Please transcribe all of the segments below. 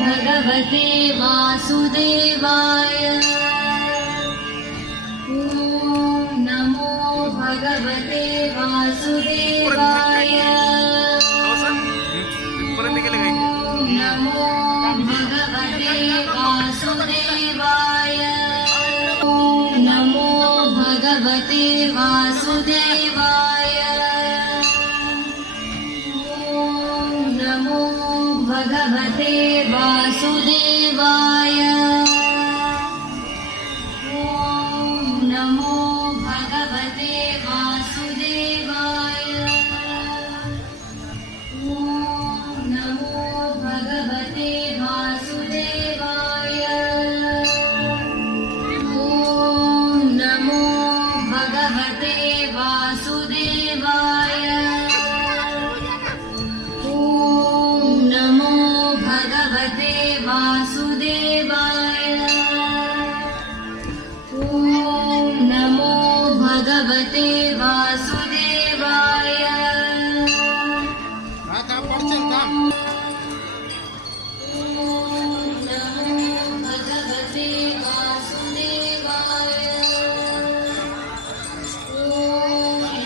भगवते वासुदेवाय। ॐ नमो भगवते वासुदेवाय। नमो भगवते वासुदेवाय। नमो भगवते वासुदेवाय। नमो भगवते वासुदेवाय। नमो भगवते वासुदेवाय। नमो भगवते वासुदेवाय। नमो भगवते वासुदेवाय। नमो भगवते वासुदेवाय।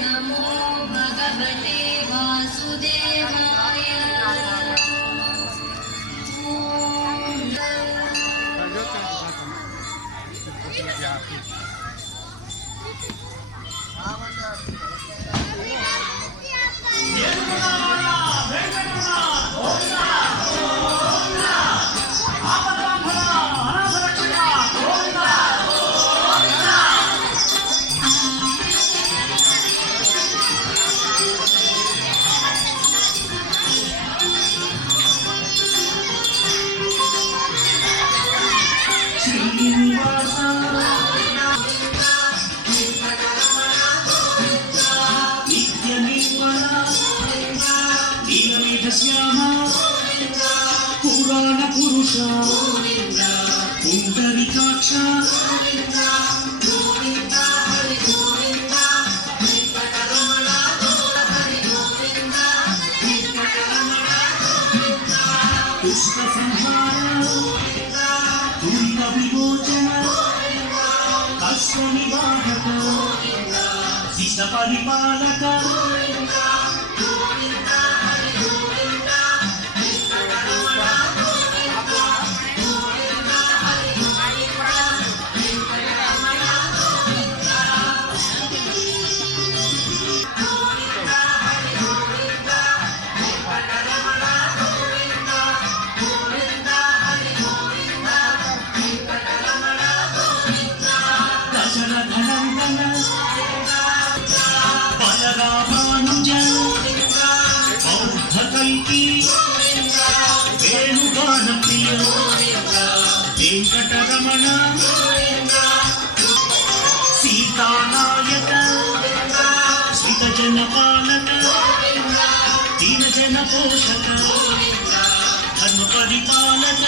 नमो भगवते वासुदेवाय। पुराण पुरुष पुंडरीकाक्ष दुष्ट संहार दुरित विमोचन कष्ट निवारक शिष्ट परिपालक వెంకటరమణ సీతానాయక శ్రీత జన పాలక దీన జన పోషక ధర్మ పరిపాలక